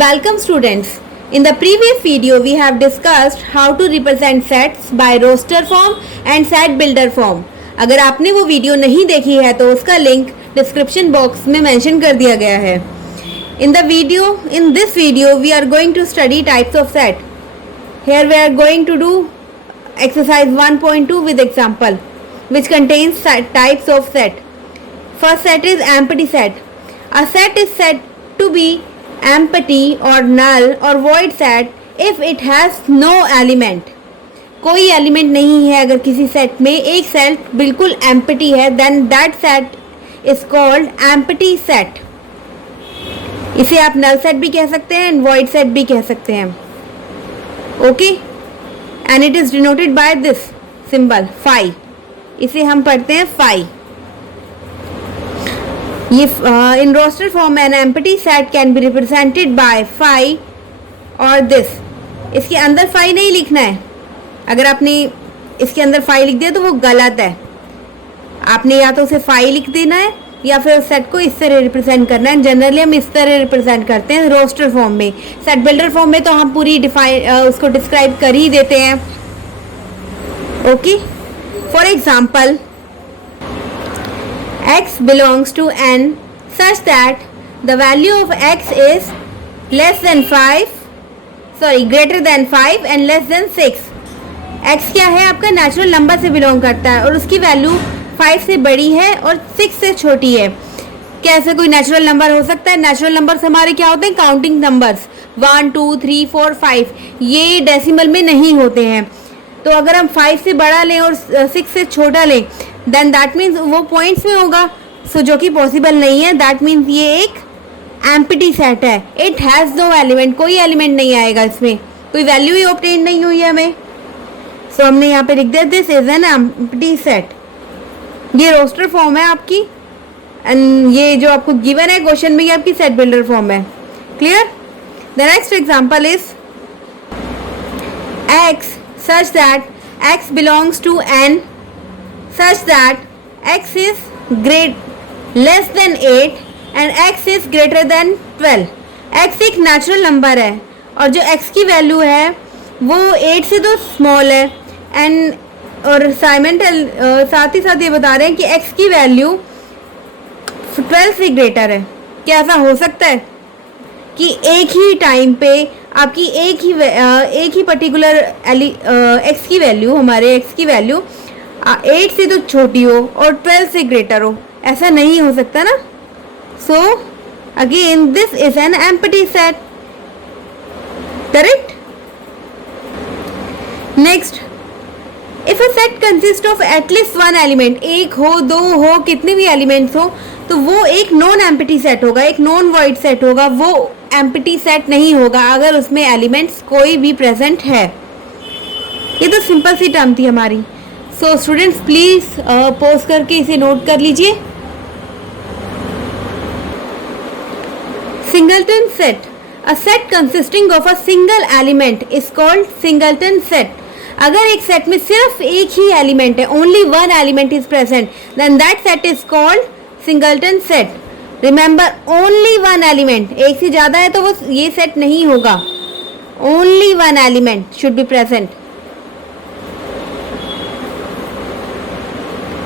Welcome students. In the previous video we have discussed how to represent sets by roster form and set builder form. अगर आपने वो video नहीं देखी है तो उसका लिंक डिस्क्रिप्शन बॉक्स में मेंशन कर दिया गया है. In this video we are going to study types of set. Here we are going to do exercise 1.2 with example which contains types of set. First set is empty set. A set is said to be empty or null or void set if it has no element. कोई element नहीं है अगर किसी set में, एक set बिल्कुल empty है, then that set is called empty set. इसे आप नल सेट भी कह सकते हैं एंड वॉइड सेट भी कह सकते हैं. Okay, and it is denoted by this symbol phi. इसे हम पढ़ते हैं फाई. ये in roster form an empty set can be represented by phi और दिस. इसके अंदर फाई नहीं लिखना है. अगर आपने इसके अंदर फाई लिख दिया तो वो गलत है. आपने या तो उसे फाई लिख देना है या फिर उस सेट को इस तरह रिप्रेजेंट करना है. जनरली हम इस तरह रिप्रेजेंट करते हैं रोस्टर फॉर्म में. सेट बिल्डर फॉर्म में तो हम पूरी उसको डिस्क्राइब कर ही देते हैं. Okay, for example x belongs to n such that the value of x is greater than 5 and less than 6. x क्या है? आपका नेचुरल नंबर से बिलोंग करता है और उसकी वैल्यू 5 से बड़ी है और 6 से छोटी है. कैसे कोई नेचुरल नंबर हो सकता है? नेचुरल नंबर्स हमारे क्या होते हैं? Counting numbers 1 2 3 4 5. ये डेसिमल में नहीं होते हैं. तो अगर हम 5 से बड़ा लें और 6 से छोटा लें देन दैट मीन्स वो पॉइंट्स में होगा. सो जो कि पॉसिबल नहीं है. दैट मीन्स ये एक एम्प्टी सेट है. It has no element. कोई एलिमेंट नहीं आएगा इसमें, कोई वैल्यू ही ऑब्टेन नहीं हुई है हमें. सो हमने यहाँ पे लिख दिया this is an empty set. ये रोस्टर फॉर्म है आपकी एंड ये जो आपको गिवन है क्वेश्चन में ये आपकी सेट बिल्डर फॉर्म है. Clear? The next example is x such that x belongs to n such that x is less than 8 and x is greater than 12. x एक नेचुरल नंबर है और जो x की value है वो 8 से तो स्मॉल है एंड और साथ ही साथ ये बता रहे हैं कि x की वैल्यू 12 से ग्रेटर है. क्या ऐसा हो सकता है कि एक ही टाइम पे आपकी एक ही पर्टिकुलर x की वैल्यू, हमारे x की वैल्यू 8 से तो छोटी हो और 12 से ग्रेटर हो? ऐसा नहीं हो सकता ना. So again this is an empty set. Correct? Next, if a set consist of at least one element, एक हो, दो हो, कितने भी एलिमेंट्स हो, तो वो एक नॉन एम्प्टी सेट होगा, एक नॉन वॉइड सेट होगा. वो एम्प्टी सेट नहीं होगा अगर उसमें एलिमेंट्स कोई भी प्रेजेंट है. ये तो सिंपल सी टर्म थी हमारी. सो स्टूडेंट्स प्लीज पॉज करके इसे नोट कर लीजिए. Singleton set. A set consisting of a single element is called singleton set. अगर एक सेट में सिर्फ एक ही एलिमेंट है, only one element is present, then that set is called singleton set. Remember, only one element. एक से ज्यादा है तो वो ये सेट नहीं होगा. Only one element should be present.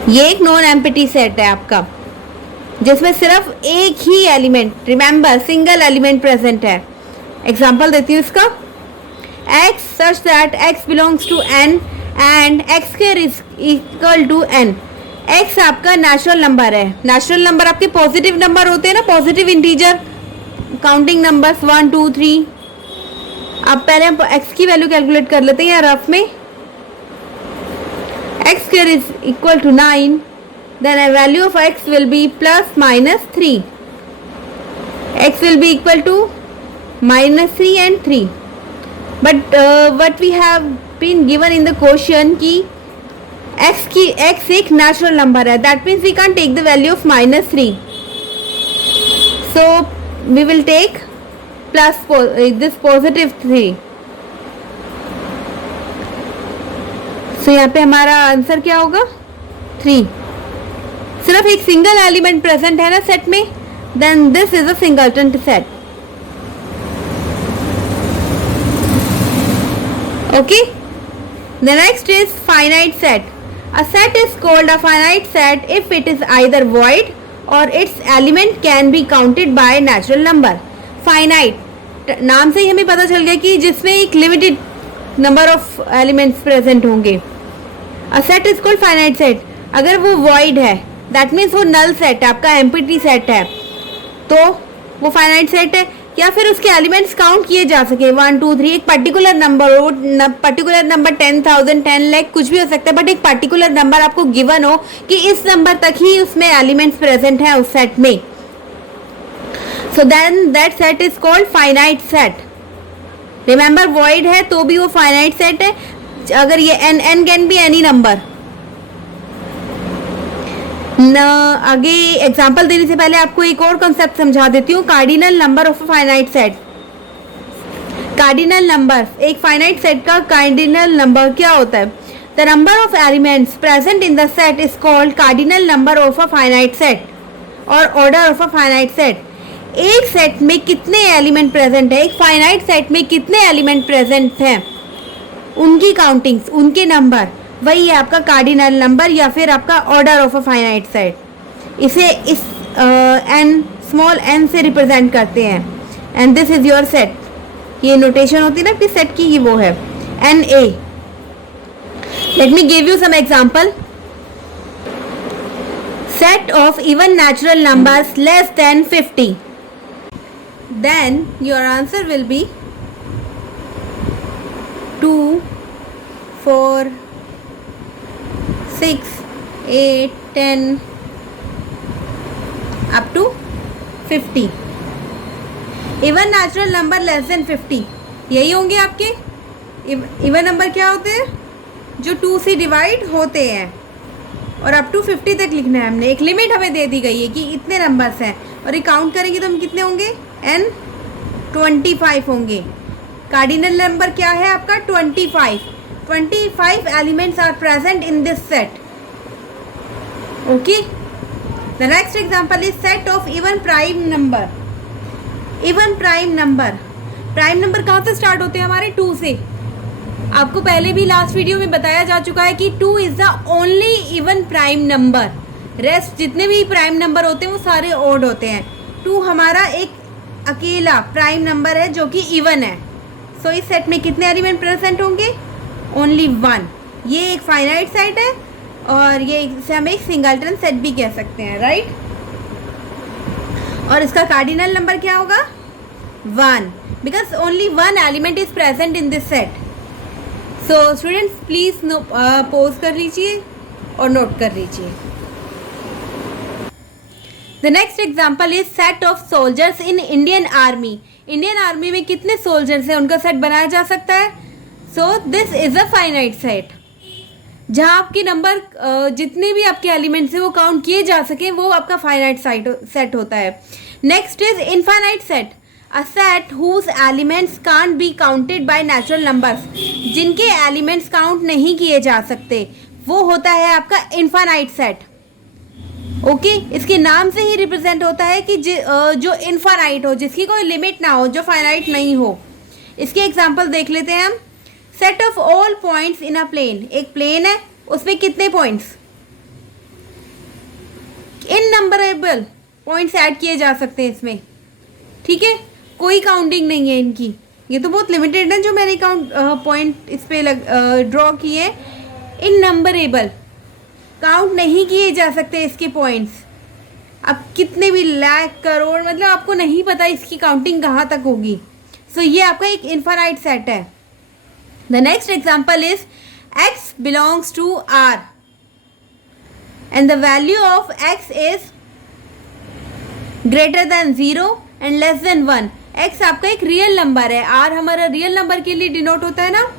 ये एक नॉन एम्प्टी सेट है आपका जिसमें सिर्फ एक ही element, remember single element present है. एग्जांपल देती हूँ इसका. x such that x belongs to n and x square is equal to n. x आपका नेचुरल नंबर है. नेचुरल नंबर आपके पॉजिटिव नंबर होते हैं ना, पॉजिटिव इंटीजर काउंटिंग नंबर्स 1 2 3. अब पहले हम x की वैल्यू कैलकुलेट कर लेते हैं या रफ में. x square is equal to 9, then a value of x will be plus minus 3. x will be equal to minus 3 and 3. But what we have been given in the question कि x एक natural number है. That means we can't take the value of minus 3. So we will take this positive 3. So यहाँ पे हमारा answer क्या होगा? 3. सिर्फ एक सिंगल एलिमेंट प्रेजेंट है ना सेट में, then this is a singleton set. Okay. The next is finite set. A set is called a finite set if it is either void or its element can be counted by natural number. Finite नाम से ही हमें पता चल गया कि जिसमें एक limited number of elements present होंगे. A set is called finite set. अगर वो void है, that means वो null set है, आपका empty set है, तो वो finite set है. या फिर उसके एलिमेंट्स काउंट किए जा सके 1 2 3, एक पर्टिकुलर नंबर हो, पर्टिकुलर नंबर 10,000 10 लाख कुछ भी हो सकता है, बट एक पर्टिकुलर नंबर आपको गिवन हो कि इस नंबर तक ही उसमें एलिमेंट्स प्रेजेंट हैं उस सेट में. So then that set is called finite set. Remember void है तो भी वो फाइनाइट सेट है. अगर ये n can be any number. आगे एग्जाम्पल देने से पहले आपको एक और कॉन्सेप्ट समझा देती हूँ. Cardinal number of a finite set. Cardinal number, एक फाइनाइट सेट का कार्डिनल नंबर क्या होता है? The number of elements present in the set is called cardinal number of a finite set और order of a finite set. एक set में कितने element present है, एक फाइनाइट सेट में कितने एलिमेंट प्रेजेंट हैं, उनकी काउंटिंग्स, उनके नंबर, वही है आपका कार्डिनल नंबर या फिर आपका order of a finite set. इसे इस n स्मॉल n से रिप्रेजेंट करते हैं. And this is your set. ये नोटेशन होती है ना अपनी सेट की, ये वो है NA. Let me give you some example. Set of even natural numbers less than 50. Then your answer will be 2 4 6 8 10 up to 50. Even natural number less than 50 यही होंगे आपके. इवन नंबर क्या होते हैं? जो 2 से डिवाइड होते हैं. और अप टू 50 तक लिखना है हमने. एक लिमिट हमें दे दी गई है कि इतने नंबर्स हैं और ये काउंट करेंगे तो हम कितने होंगे? n 25 होंगे. कार्डिनल नंबर क्या है आपका? 25. 25 elements are present in this set. Okay. The next example is set of even prime number. Even prime number. Prime number कहाँ से start होते हैं हमारे? 2 से. आपको पहले भी लास्ट वीडियो में बताया जा चुका है कि 2 is the only even prime number. Rest जितने भी प्राइम नंबर होते हैं वो सारे ओड होते हैं. 2 हमारा एक अकेला प्राइम नंबर है जो कि इवन है. सो इस सेट में कितने एलिमेंट प्रेजेंट होंगे? ओनली 1. ये एक फाइनाइट सेट है और ये इसे हम एक सिंगलटन सेट भी कह सकते हैं, राइट? और इसका कार्डिनल नंबर क्या होगा? 1, because only 1 element is present in this set. So students please pause कर लीजिए और नोट कर लीजिए. The next example is set of soldiers in Indian army. Indian army में कितने सोल्जर्स हैं उनका सेट बनाया जा सकता है. सो this is a finite set. जहाँ आपके नंबर जितने भी आपके एलिमेंट्स हैं वो काउंट किए जा सके वो आपका फाइनाइट सेट होता है. Next is infinite set. A set whose elements can't be counted by natural numbers. जिनके एलिमेंट्स काउंट नहीं किए जा सकते वो होता है आपका इनफाइनाइट सेट. ओके. इसके नाम से ही रिप्रेजेंट होता है कि जो इनफाइनाइट हो, जिसकी कोई लिमिट ना हो, जो फाइनाइट नहीं हो. इसके एग्जांपल देख लेते हैं हम. Set of all points in a plane. एक प्लेन है, उसमें कितने पॉइंट्स? इननंबरेबल पॉइंट्स ऐड किए जा सकते हैं इसमें. ठीक है, कोई काउंटिंग नहीं है इनकी. ये तो बहुत लिमिटेड है जो मैंने पॉइंट इस पे ड्रॉ किए. इननंबरेबल, काउंट नहीं किए जा सकते इसके पॉइंट्स. अब कितने भी लाख करोड़, मतलब आपको नहीं पता इसकी काउंटिंग कहाँ तक होगी. सो ये आपका एक इनफाइनाइट सेट है. The next example is x belongs to R and the value of x is greater than 0 and less than 1. x आपका एक रियल नंबर है. r हमारा रियल नंबर के लिए डिनोट होता है ना.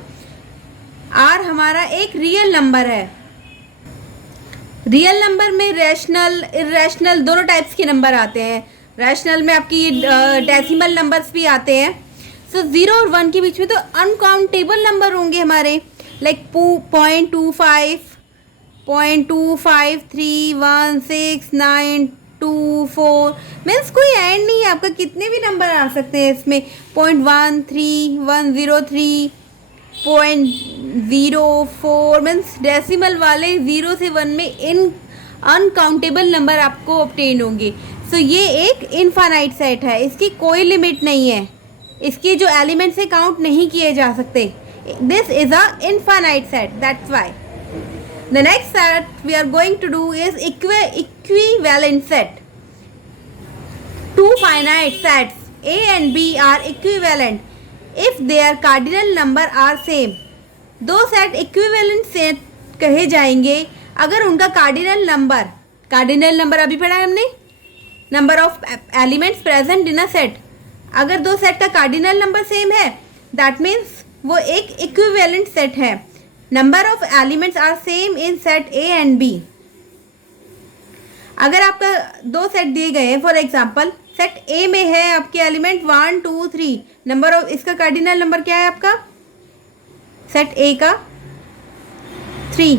r हमारा एक रियल नंबर है. रियल नंबर में रैशनल इरेशनल दोनों टाइप्स के नंबर आते हैं. रैशनल में आपकी डेसिमल नंबर्स भी आते हैं. सो 0 और 1 के बीच में तो अनकाउंटेबल नंबर होंगे हमारे, लाइक 0.25 0.2531692 मीन्स कोई एंड नहीं है आपका. कितने भी नंबर आ सकते हैं इसमें. 0.13103 0.04 मीन्स डेसिमल वाले 0 से 1 में इन अनकाउंटेबल नंबर आपको ऑब्टेन होंगे। सो ये एक इनफाइनाइट सेट है, इसकी कोई लिमिट नहीं है, इसके जो एलिमेंट से काउंट नहीं किए जा सकते। This is a infinite set, that's why. The next set we are going to do is equivalent set. Two finite sets A and B are equivalent if their cardinal number are same. दो set equivalent set कहे जाएंगे अगर उनका cardinal number अभी पढ़ा है हमने, number of elements present in a set. अगर दो सेट का कार्डिनल नंबर सेम है दैट मीन्स वो एक इक्विवेलेंट सेट है। Number of elements are same in set A and B. अगर आपका दो सेट दिए गए हैं, फॉर एग्जांपल सेट ए में है आपके एलिमेंट 1 2 3, नंबर ऑफ इसका कार्डिनल नंबर क्या है आपका सेट ए का 3।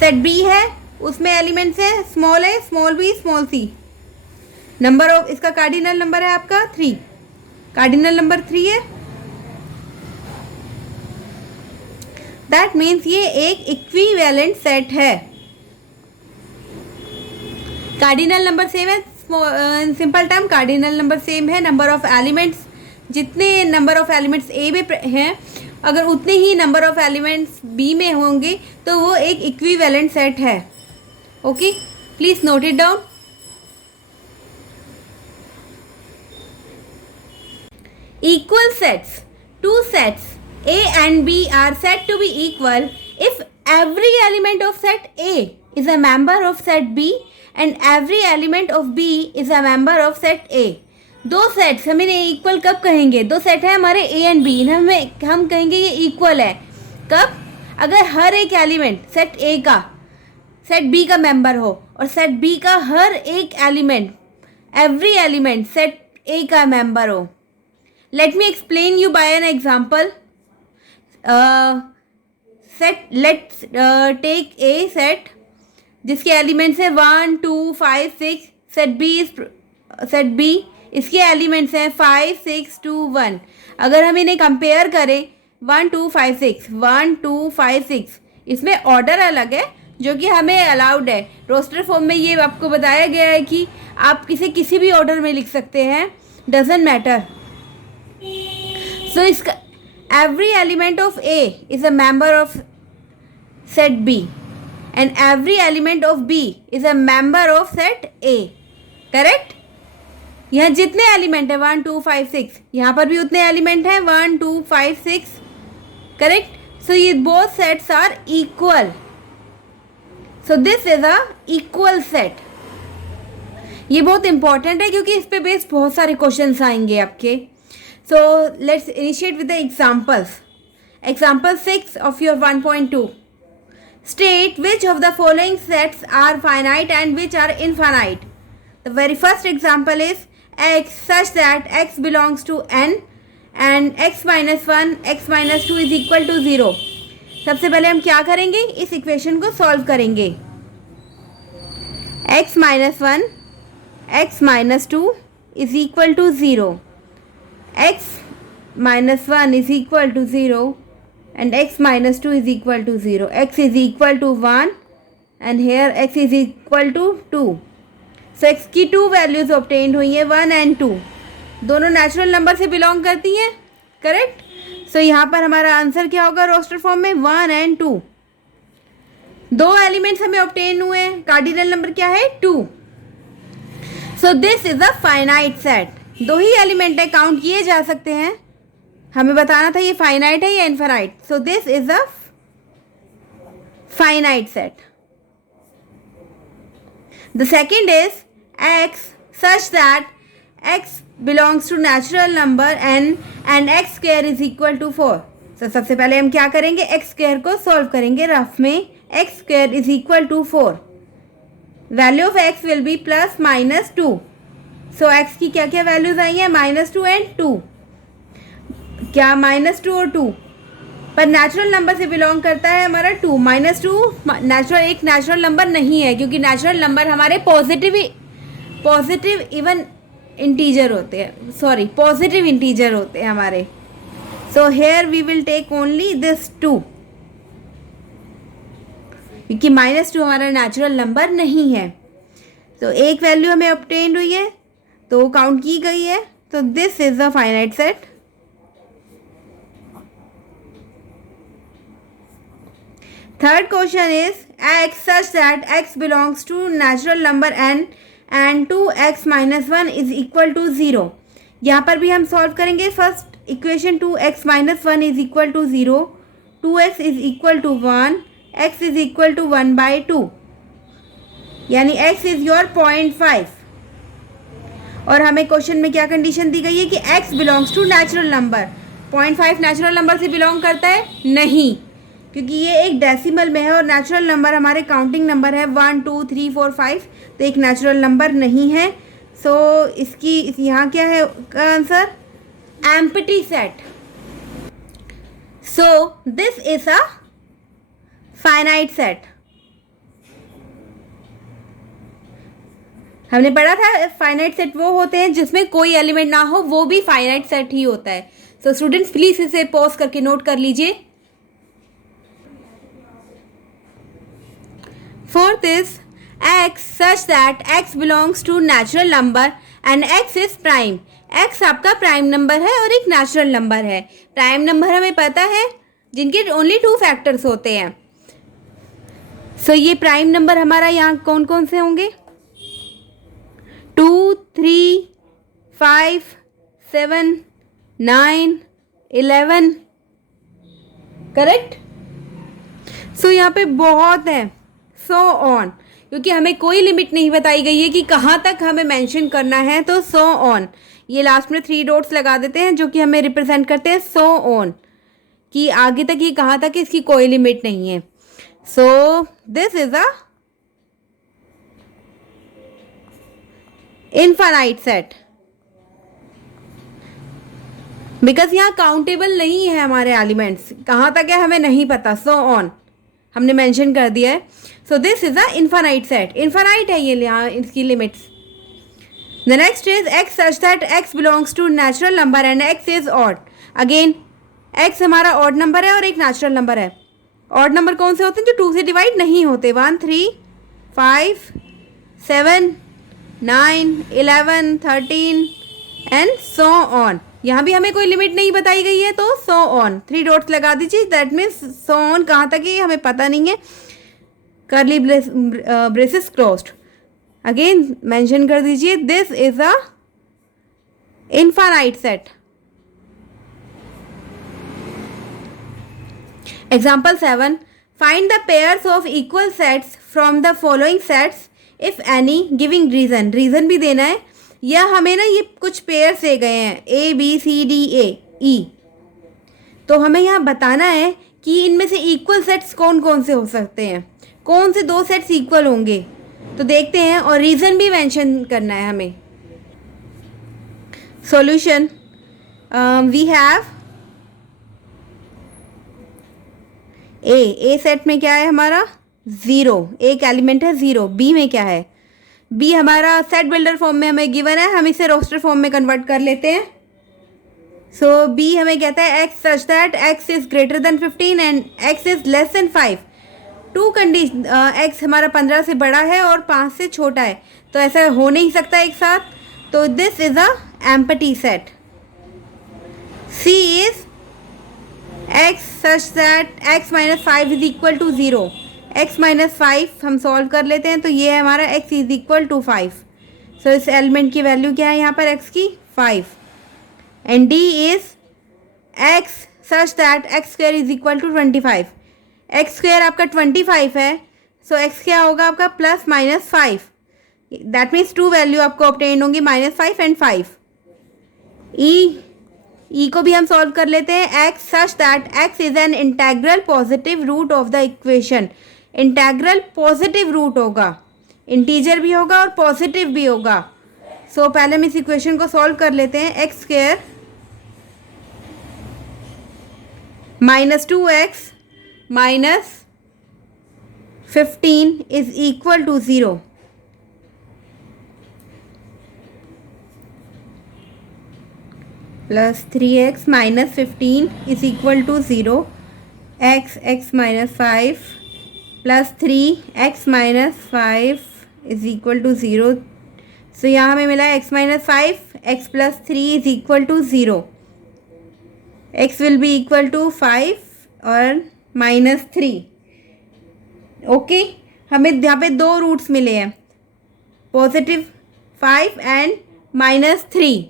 सेट बी है उसमें एलिमेंट्स है small a small b small c, number of इसका कार्डिनल नंबर है आपका 3, कार्डिनल नंबर 3 है। दैट मीन्स ये एक इक्विवेलेंट सेट है, कार्डिनल नंबर सेम है। Simple term cardinal number same है, नंबर ऑफ एलिमेंट्स जितने नंबर ऑफ एलिमेंट्स ए में हैं अगर उतने ही नंबर ऑफ एलिमेंट्स बी में होंगे तो वो एक इक्विवेलेंट सेट है। Okay, please note it down. Equal sets. Two sets A and B are said to be equal if every element of set A is a member of set B and every element of B is a member of set A. दो sets हमें equal कब कहेंगे? दो set है हमारे A and B, हम कहेंगे ये इक्वल है कब? अगर हर एक एलिमेंट सेट A का सेट B का मेंबर हो और सेट B का हर एक element every element set A का मेंबर हो। Let me explain you by an example. Let's take a set जिसके एलिमेंट्स है 1 2 5 6। सेट B इसके एलिमेंट्स हैं 5 6 2 1। अगर हम इन्हें कंपेयर करें 1 2 5 6 1 2 5 6, इसमें ऑर्डर अलग है जो कि हमें अलाउड है। रोस्टर फॉर्म में ये आपको बताया गया है कि आप किसी भी ऑर्डर में लिख सकते हैं, डजेंट मैटर। So इसका every element of A is a member of set B and every element of B is a member of set A. Correct? यहाँ जितने एलिमेंट है 1 2 5 6, यहाँ पर भी उतने एलिमेंट हैं 1 2 5 6। करेक्ट? सो ये both sets are equal. So this is a equal set. ये बहुत इंपॉर्टेंट है क्योंकि इस पे बेस्ड बहुत सारे क्वेश्चंस आएंगे आपके। So let's initiate with the examples. Example 6 of your 1.2. State which of the following sets are finite and which are infinite. The very first example is x such that x belongs to n and x minus 1 x minus 2 is equal to 0. सबसे पहले हम क्या करेंगे? इस equation को solve करेंगे। x minus 1 x minus 2 is equal to 0. x minus 1 is equal to 0 and x minus 2 is equal to 0. X is equal to 1 and here x is equal to 2. So x की 2 values obtain हुई हैं 1 and 2, दोनों natural number से belong करती हैं। Correct? सो यहाँ पर हमारा आंसर क्या होगा रोस्टर फॉर्म में? 1 and 2। दो एलिमेंट्स हमें ऑब्टेन हुए हैं, कार्डिनल नंबर क्या है? 2। सो this is a finite set. दो ही एलिमेंट है, काउंट किए जा सकते हैं। हमें बताना था ये फाइनाइट है या infinite. So this is a finite set. The second is x such that x belongs to natural number n and x square is equal to 4. So सबसे पहले हम क्या करेंगे? x square को सॉल्व करेंगे रफ में। x square is equal to 4. Value of x will be plus minus 2. So x की क्या क्या वैल्यूज आई हैं? -2 एंड 2। क्या -2 और 2 पर नेचुरल नंबर से बिलोंग करता है हमारा 2। -2 एक नेचुरल नंबर नहीं है क्योंकि नेचुरल नंबर हमारे पॉजिटिव इवन इंटीजर होते हैं, पॉजिटिव इंटीजर होते हैं हमारे। So here we will take only this 2, क्योंकि -2 हमारा नेचुरल नंबर नहीं है. तो एक वैल्यू हमें ऑब्टेन हुई है, तो काउंट की गई है. तो this is a finite set. Third question is x such that x belongs to natural number n and 2x minus 1 is equal to 0. यहाँ पर भी हम सॉल्व करेंगे. First equation 2x minus 1 is equal to 0, 2x is equal to 1, x is equal to 1/2, यानी x is your 0.5. और हमें question में क्या कंडीशन दी गई है कि x belongs to natural number. 0.5 natural number से बिलोंग करता है? नहीं, क्योंकि ये एक डेसिमल में है और नेचुरल नंबर हमारे काउंटिंग नंबर है 1 2 3 4 5, तो एक नेचुरल नंबर नहीं है. सो इसकी यहाँ क्या है answer? Empty set. So this is a finite set. हमने पढ़ा था फाइनाइट सेट वो होते हैं जिसमें कोई एलिमेंट ना हो, वो भी फाइनाइट सेट ही होता है. सो स्टूडेंट्स प्लीज इसे पॉज करके नोट कर लीजिए. Fourth is x such that x belongs to natural number and x is prime. x आपका प्राइम नंबर है और एक नेचुरल नंबर है. प्राइम नंबर हमें पता है जिनके ओनली 2 फैक्टर्स होते हैं. सो ये प्राइम नंबर हमारा यहाँ कौन कौन से होंगे? 2 3 5 7 9 11. करेक्ट. सो यहाँ पे बहुत है. सो ऑन, क्योंकि हमें कोई लिमिट नहीं बताई गई है कि कहाँ तक हमें मेंशन करना है. तो सो ऑन, ये लास्ट में 3 डॉट्स लगा देते हैं जो कि हमें रिप्रेजेंट करते हैं सो ऑन, कि आगे तक ये कहाँ तक इसकी कोई लिमिट नहीं है. सो this is a infinite set, because यहाँ काउंटेबल नहीं है हमारे एलिमेंट्स. कहाँ तक है हमें नहीं पता. सो ऑन हमने मेंशन कर दिया है. सो this is a infinite set. Infinite है ये यहाँ इसकी limits. The next is x such that x belongs to natural number and x is odd. Again x हमारा ऑड नंबर है और एक नेचुरल नंबर है. ऑड नंबर कौन से होते हैं? जो 2 से डिवाइड नहीं होते. 1 3 5 7 9 11 13 एंड सो ऑन. यहाँ भी हमें कोई लिमिट नहीं बताई गई है, तो सो ऑन 3 डॉट्स लगा दीजिए. दैट मीन्स सो ऑन कहाँ तक है हमें पता नहीं है. Curly braces closed. Again mention कर दीजिए this is a infinite set. Example 7. Find the pairs of equal sets from the following sets if any, giving reason. Reason भी देना है. या हमें ना ये कुछ पेयर्स दे गए हैं A B C D A E, तो हमें यहाँ बताना है कि इनमें से इक्वल सेट्स कौन कौन से हो सकते हैं, कौन से 2 सेट्स इक्वल होंगे. तो देखते हैं, और रीज़न भी मेंशन करना है हमें. Solution we have a set में क्या है हमारा? 0. एक एलिमेंट है 0. बी में क्या है? बी हमारा सेट बिल्डर फॉर्म में हमें गिवन है. हम इसे रोस्टर फॉर्म में कन्वर्ट कर लेते हैं. सो बी हमें कहता है x such that x is greater than 15 and x is less then 5. 2 condition, x हमारा 15 से बड़ा है और 5 से छोटा है, तो ऐसा हो नहीं सकता एक साथ. तो this is a empty set. C is x such that x minus 5 is equal to 0. x minus 5 हम सॉल्व कर लेते हैं, तो ये है हमारा x इज इक्वल टू 5. सो इस एलिमेंट की वैल्यू क्या है यहाँ पर x की? 5. And d is x such that x square is equal to 25. x square आपका 25 है, सो x क्या होगा आपका? Plus minus 5. That means 2 value आपको ऑब्टेन होंगी, -5 एंड 5. ई को भी हम सॉल्व कर लेते हैं. x such that x is an integral positive root of the equation. Integral positive root होगा, इंटीजर भी होगा और पॉजिटिव भी होगा. सो पहले हम इस इक्वेशन को सॉल्व कर लेते हैं. X square minus 2x minus 15 is equal to 0. Plus 3x minus 15 is equal to 0, x minus 5 plus 3x minus 5 is equal to 0. So यहाँ हमें मिला x minus 5, x plus 3 is equal to 0. x will be equal to 5 और minus 3. Okay, हमें यहाँ पे दो roots मिले हैं, पॉजिटिव 5 एंड माइनस 3.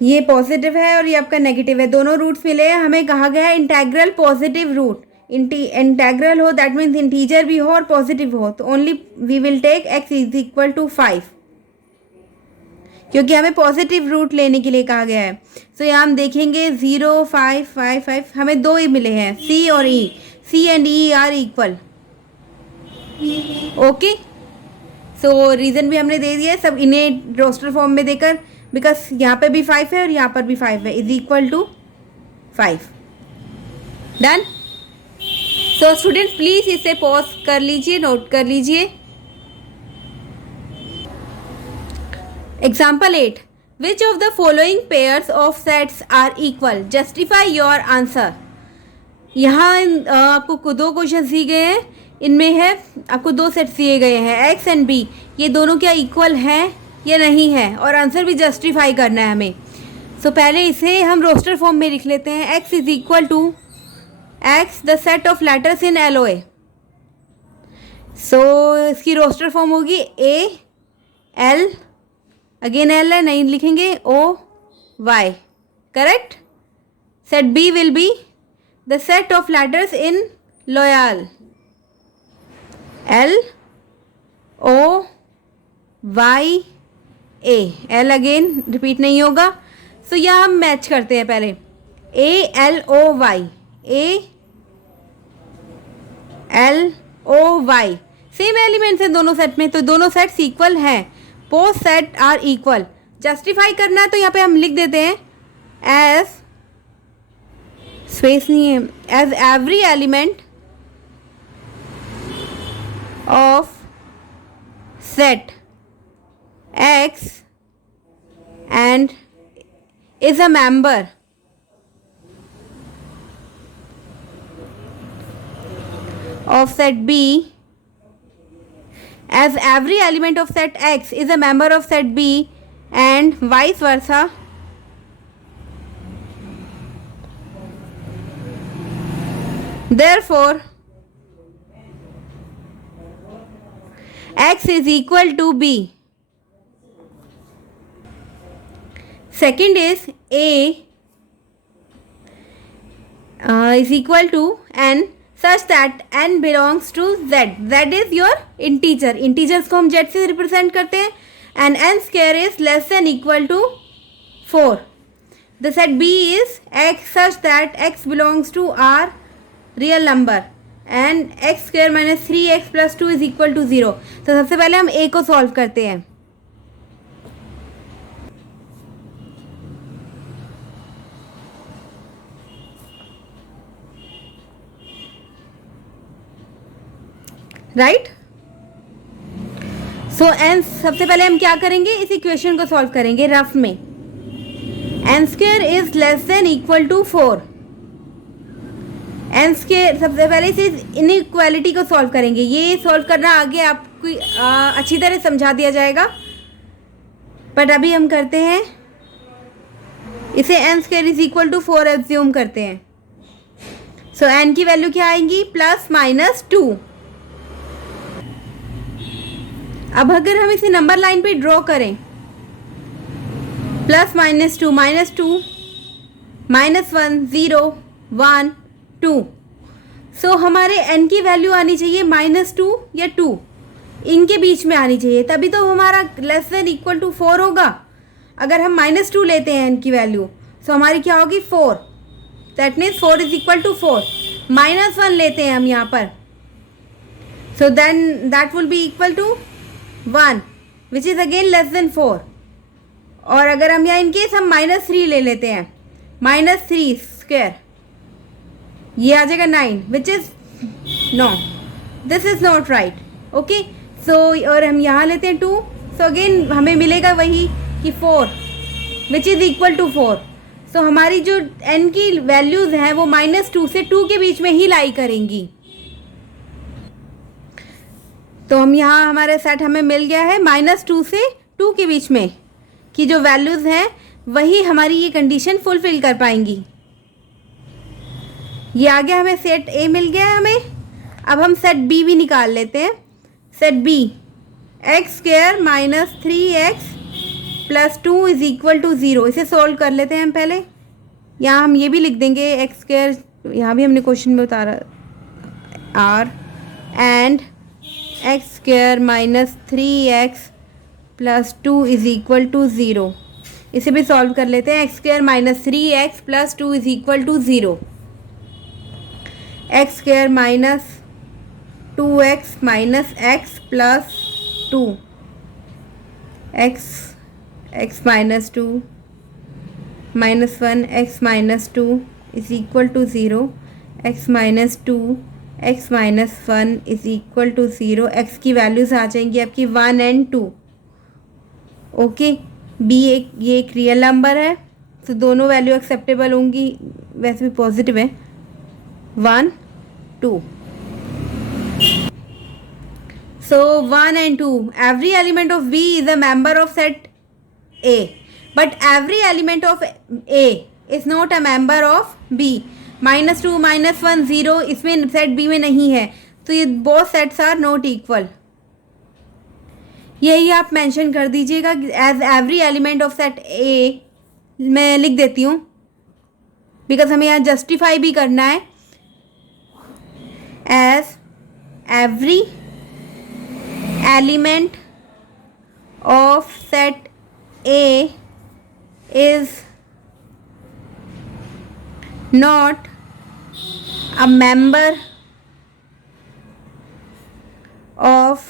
ये पॉजिटिव है और ये आपका नेगेटिव है, दोनों रूट्स मिले हैं. हमें कहा गया है इंटेग्रल पॉजिटिव रूट. इंटेग्रल हो दैट मीन्स इंटीजर भी हो और पॉजिटिव हो, तो only we will take x is equal to 5, क्योंकि हमें पॉजिटिव रूट लेने के लिए कहा गया है. सो यहाँ हम देखेंगे 0, 5, 5, 5, हमें दो ही मिले हैं, c और e. c and e are equal. Okay, so reason भी हमने दे दिया है, सब इन्हें रोस्टर फॉर्म में देकर, बिकॉज यहाँ पे भी 5 है और यहाँ पर भी 5 है, is equal to 5. Done. So students please इसे पॉज कर लीजिए, नोट कर लीजिए. Example 8. Which of the following pairs of sets are equal? Justify your answer. यहाँ आपको दो क्वेश्चन दिए गए हैं, इनमें है आपको दो सेट्स दिए गए हैं x एंड b. ये दोनों क्या इक्वल हैं या नहीं है, और आंसर भी जस्टिफाई करना है हमें. सो पहले इसे हम रोस्टर फॉर्म में लिख लेते हैं. x is equal to x the set of letters in LOA. So इसकी रोस्टर फॉर्म होगी a l, अगेन l है, नहीं लिखेंगे, o y. Correct. Set b will be the set of letters in loyal, l o y a. l again repeat नहीं होगा. सो यहाँ हम match करते हैं पहले, a l o y, a l o y. Same elements हैं दोनों set में, तो दोनों सेट्स इक्वल हैं. Both set are equal. Justify करना है तो यहाँ पे हम लिख देते हैं एज, स्पेस नहीं है, as every element of set x and is a member of set B, as every element of set X is a member of set B and vice versa. Therefore X is equal to B. Second is A is equal to n such that n belongs to z. z is your integer. integers को हम z से represent करते हैं. and n square is less than equal to 4. the set B is x such that x belongs to R real number and x square minus 3x plus 2 is equal to 0. तो सबसे पहले हम A को solve करते हैं. Right. सो N, सबसे पहले हम क्या करेंगे, इस इक्वेशन को सॉल्व करेंगे रफ में. N square is less than equal to 4. N square, सबसे पहले इस इनइक्वालिटी को सॉल्व करेंगे. ये सॉल्व करना आगे आपको अच्छी तरह समझा दिया जाएगा, बट अभी हम करते हैं इसे. N square is equal to 4 assume करते हैं. सो एन की वैल्यू क्या आएंगी, प्लस माइनस 2. अब अगर हम इसे नंबर लाइन पे ड्रॉ करें, प्लस माइनस 2, माइनस 2, माइनस 1, 0, 1, 2. सो हमारे n की वैल्यू आनी चाहिए माइनस 2 या 2, इनके बीच में आनी चाहिए, तभी तो हमारा लेस देन इक्वल टू 4 होगा. अगर हम माइनस 2 लेते हैं n की वैल्यू, सो हमारी क्या होगी 4. That means 4 is equal to 4. Minus 1 लेते हैं हम यहाँ पर, so then that will be equal to 1 which is again less than 4. और अगर हम यहाँ इनकेस हम माइनस 3 ले लेते हैं, माइनस 3 स्क्वायर, ये आ जाएगा 9 which is no, this is not right. Okay, so और हम यहाँ लेते हैं 2, सो अगेन हमें मिलेगा वही कि 4 विच इज़ इक्वल टू 4। सो हमारी जो n की वैल्यूज़ हैं वो -2 से 2 के बीच में ही लाई करेंगी। तो हम यहाँ हमारे सेट हमें मिल गया है -2 से 2 के बीच में की जो वैल्यूज़ हैं वही हमारी ये कंडीशन फुलफिल कर पाएंगी। ये आ गया, हमें सेट ए मिल गया है हमें। अब हम सेट बी भी निकाल लेते हैं। Set B x² - 3x + 2 is equal to 0। इसे सोल्व कर लेते हैं हम पहले। यहाँ हम ये भी लिख देंगे x², यहाँ भी हमने क्वेश्चन में उतारा r, and x² - 3x + 2 is equal to 0। इसे भी सॉल्व कर लेते हैं। x² - 3x + 2 is equal to 0। x² - 2x - x + 2 x - 2 - 1 x - 2 is equal to 0। x - 2 x - 1 is equal to 0। x की वैल्यूज़ आ जाएंगी आपकी 1 और 2। ओके, b ये एक रियल नंबर है तो दोनों वैल्यू एक्सेप्टेबल होंगी, वैसे भी पॉजिटिव है। 1 2। So 1 and 2, every element of B is a member of set A, but every element of A is not a member of B. -2 -1 0 इसमें सेट B में नहीं है, तो ये both sets are not equal. यही आप mention कर दीजिएगा as every element of set A। मैं लिख देती हूँ बिकॉज हमें यहाँ जस्टिफाई भी करना है। As every element of set A is not a member of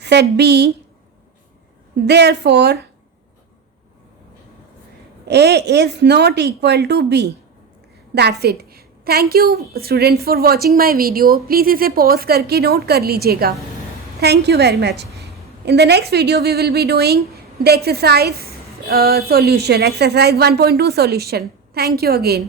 set B, therefore A is not equal to B. That's it. Thank you students for watching my video. Please इसे pause करके note कर लीजिएगा। Thank you very much. In the next video, we will be doing the exercise solution, exercise 1.2 solution. Thank you again.